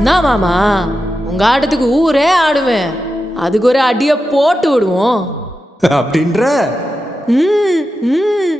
என்ன மாமா, உங்க ஆட்டத்துக்கு ஊரே ஆடுவேன். அதுக்கு ஒரு அடியை போட்டு விடுவோம் அப்படின்ற ம் ம்